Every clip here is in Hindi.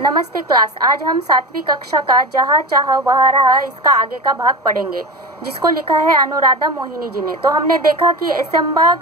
नमस्ते क्लास। आज हम 7वीं कक्षा का जहाँ चाह वहाँ रहा इसका आगे का भाग पढ़ेंगे, जिसको लिखा है अनुराधा मोहिनी जी ने। तो हमने देखा कि एसंबा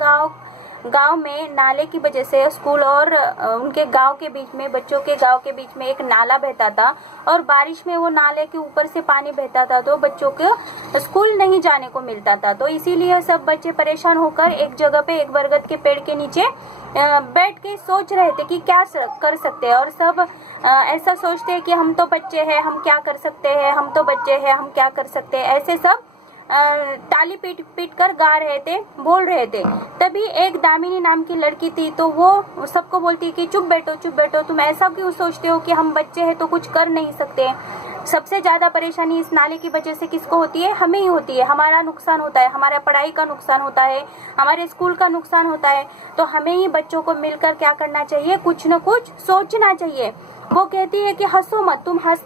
गांव में नाले की वजह से स्कूल और उनके गांव के बीच में, बच्चों के गांव के बीच में एक नाला बहता था और बारिश में वो नाले के ऊपर से पानी बहता था, तो बच्चों को स्कूल नहीं जाने को मिलता था। तो इसीलिए सब बच्चे परेशान होकर एक जगह पे एक बरगद के पेड़ के नीचे बैठ के सोच रहे थे कि क्या कर सकते हैं। और सब ऐसा सोचते हैं कि हम तो बच्चे हैं, हम क्या कर सकते हैं, हम तो बच्चे हैं, हम क्या कर सकते हैं, ऐसे सब ताली पीट पीट कर गा रहे थे, बोल रहे थे। तभी एक दामिनी नाम की लड़की थी, तो वो सबको बोलती कि चुप बैठो, तुम ऐसा क्यों सोचते हो कि हम बच्चे हैं तो कुछ कर नहीं सकते। सबसे ज्यादा परेशानी इस नाले की वजह से किसको होती है? हमें ही होती है। हमारा नुकसान होता है, हमारा पढ़ाई का नुकसान होता है, हमारे स्कूल का नुकसान होता है। तो हमें ही बच्चों को मिलकर क्या करना चाहिए? कुछ न कुछ सोचना चाहिए। वो कहती है कि हंसो मत, तुम हंस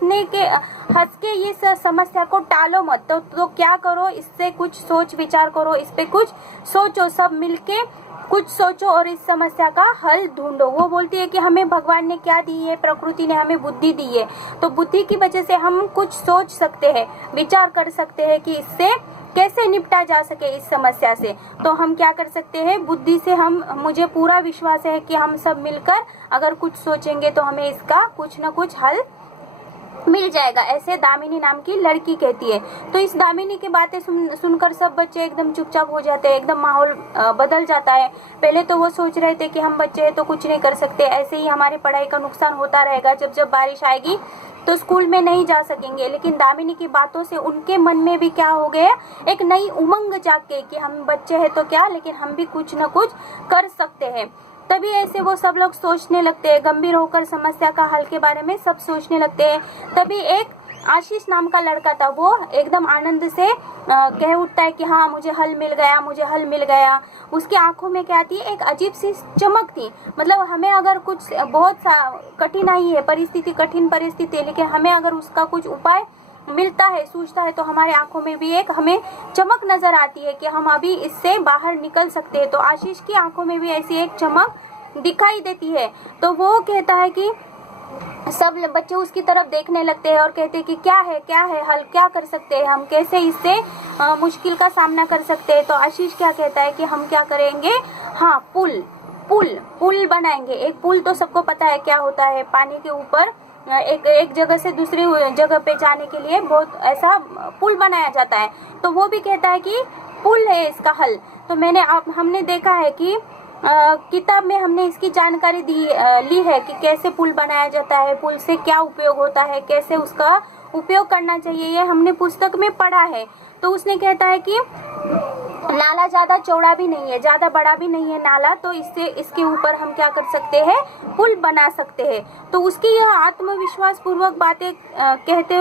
के इस समस्या को टालो मत। तो क्या करो, इससे कुछ सोच विचार करो, इस पे कुछ सोचो, सब मिलके कुछ सोचो और इस समस्या का हल ढूंढो। वो बोलती है कि हमें भगवान ने क्या दी है? प्रकृति ने हमें बुद्धि दी है, तो बुद्धि की वजह से हम कुछ सोच सकते हैं, विचार कर सकते हैं कि इससे कैसे निपटा जा सके इस समस्या से। तो हम क्या कर सकते हैं? बुद्धि से मुझे पूरा विश्वास है कि हम सब मिलकर अगर कुछ सोचेंगे तो हमें इसका कुछ न कुछ हल मिल जाएगा, ऐसे दामिनी नाम की लड़की कहती है। तो इस दामिनी की बातें सुनकर सब बच्चे एकदम चुपचाप हो जाते हैं, एकदम माहौल बदल जाता है। पहले तो वो सोच रहे थे कि हम बच्चे हैं तो कुछ नहीं कर सकते, ऐसे ही हमारी पढ़ाई का नुकसान होता रहेगा, जब बारिश आएगी तो स्कूल में नहीं जा सकेंगे। लेकिन दामिनी की बातों से उनके मन में भी क्या हो गया, एक नई उमंग जाग गई कि हम बच्चे हैं तो क्या, लेकिन हम भी कुछ न कुछ कर सकते हैं। तभी ऐसे वो सब लोग सोचने लगते हैं, गंभीर होकर समस्या का हल के बारे में सब सोचने लगते हैं। तभी एक आशीष नाम का लड़का था, वो एकदम आनंद से कह उठता है कि हाँ, मुझे हल मिल गया। उसकी आंखों में क्या थी? एक अजीब सी चमक थी। मतलब हमें अगर कुछ बहुत कठिनाई है, कठिन परिस्थिति है, लेकिन हमें अगर उसका कुछ उपाय मिलता है, सूझता है, तो हमारे आंखों में भी एक हमें चमक नजर आती है कि हम अभी इससे बाहर निकल सकते हैं। तो आशीष की आंखों में भी ऐसी एक चमक दिखाई देती है। तो वो कहता है कि सब बच्चे उसकी तरफ देखने लगते हैं और कहते हैं कि क्या है हल, क्या कर सकते हैं हम, कैसे इससे मुश्किल का सामना कर सकते हैं। तो आशीष क्या कहता है कि हम क्या करेंगे? हाँ, पुल बनाएंगे। एक पुल तो सबको पता है क्या होता है, पानी के ऊपर एक जगह से दूसरी जगह पे जाने के लिए बहुत ऐसा पुल बनाया जाता है। तो वो भी कहता है कि पुल है इसका हल। तो हमने देखा है कि किताब में हमने इसकी जानकारी ली है कि कैसे पुल बनाया जाता है, पुल से क्या उपयोग होता है, कैसे उसका उपयोग करना चाहिए, ये हमने पुस्तक में पढ़ा है। तो उसने कहता है कि नाला ज्यादा चौड़ा भी नहीं है, ज्यादा बड़ा भी नहीं है नाला, तो इसके ऊपर हम क्या कर सकते हैं? पुल बना सकते हैं। तो उसकी यह आत्मविश्वास पूर्वक बातें कहते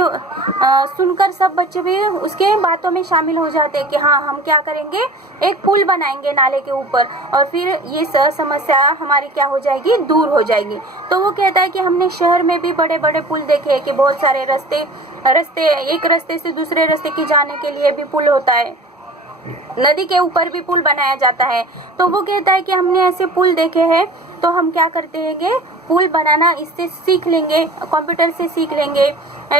सुनकर सब बच्चे भी उसके बातों में शामिल हो जाते हैं कि हाँ, हम क्या करेंगे? एक पुल बनाएंगे नाले के ऊपर और फिर ये समस्या हमारी क्या हो जाएगी? दूर हो जाएगी। तो वो कहता है कि हमने शहर में भी बड़े बड़े पुल देखे हैं कि बहुत सारे रास्ते एक रास्ते से दूसरे रास्ते की जाने के लिए भी पुल होता है, नदी के ऊपर भी पुल बनाया जाता है। तो वो कहता है कि हमने ऐसे पुल देखे हैं, तो हम क्या करते हैं? पुल बनाना इससे सीख लेंगे, कंप्यूटर से सीख लेंगे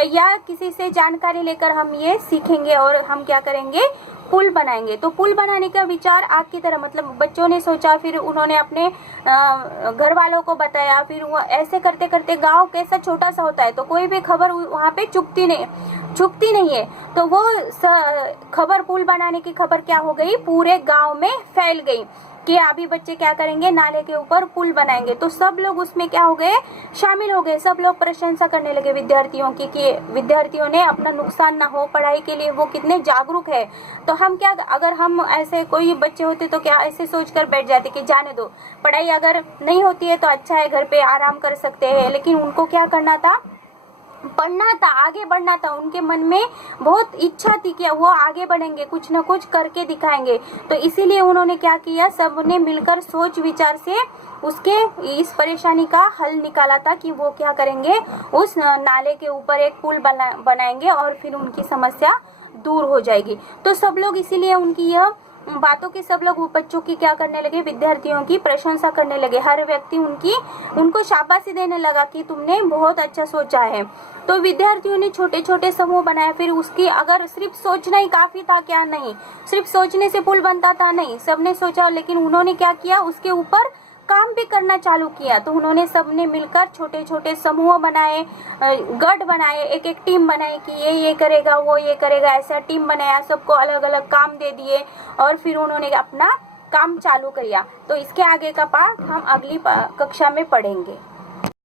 या किसी से जानकारी लेकर हम ये सीखेंगे और हम क्या करेंगे? पुल बनाएंगे। तो पुल बनाने का विचार आग की तरह, मतलब बच्चों ने सोचा, फिर उन्होंने अपने घर वालों को बताया, फिर वो ऐसे करते करते, गांव कैसा छोटा सा होता है तो कोई भी खबर वहाँ पे छुपती नहीं है। तो वो खबर, पुल बनाने की खबर क्या हो गई? पूरे गांव में फैल गई कि अभी बच्चे क्या करेंगे? नाले के ऊपर पुल बनाएंगे। तो सब लोग उसमें क्या हो गए? शामिल हो गए। सब लोग प्रशंसा करने लगे विद्यार्थियों की कि विद्यार्थियों ने अपना नुकसान ना हो, पढ़ाई के लिए वो कितने जागरूक है। तो हम क्या, अगर हम ऐसे कोई बच्चे होते तो क्या ऐसे सोचकर बैठ जाते कि जाने दो, पढ़ाई अगर नहीं होती है तो अच्छा है, घर पे आराम कर सकते हैं। लेकिन उनको क्या करना था? पढ़ना था, आगे बढ़ना था। उनके मन में बहुत इच्छा थी कि वो आगे बढ़ेंगे, कुछ न कुछ करके दिखाएंगे। तो इसीलिए उन्होंने क्या किया? सबने मिलकर सोच विचार से उसके इस परेशानी का हल निकाला था कि वो क्या करेंगे? उस नाले के ऊपर एक पुल बनाएंगे और फिर उनकी समस्या दूर हो जाएगी। तो सब लोग इसीलिए उनकी यह बातों के सब लोग बच्चों की क्या करने लगे, विद्यार्थियों की प्रशंसा करने लगे। हर व्यक्ति उनको शाबाशी देने लगा कि तुमने बहुत अच्छा सोचा है। तो विद्यार्थियों ने छोटे छोटे समूह बनाए। फिर उसकी अगर सिर्फ सोचना ही काफी था क्या? नहीं, सिर्फ सोचने से पुल बनता था? नहीं, सबने सोचा, लेकिन उन्होंने क्या किया, उसके ऊपर काम भी करना चालू किया। तो उन्होंने सबने मिलकर छोटे छोटे समूह बनाए, गढ़ बनाए, एक एक टीम बनाई कि ये करेगा, वो ये करेगा, ऐसा टीम बनाया, सबको अलग अलग काम दे दिए और फिर उन्होंने अपना काम चालू किया। तो इसके आगे का पाठ हम अगली कक्षा में पढ़ेंगे।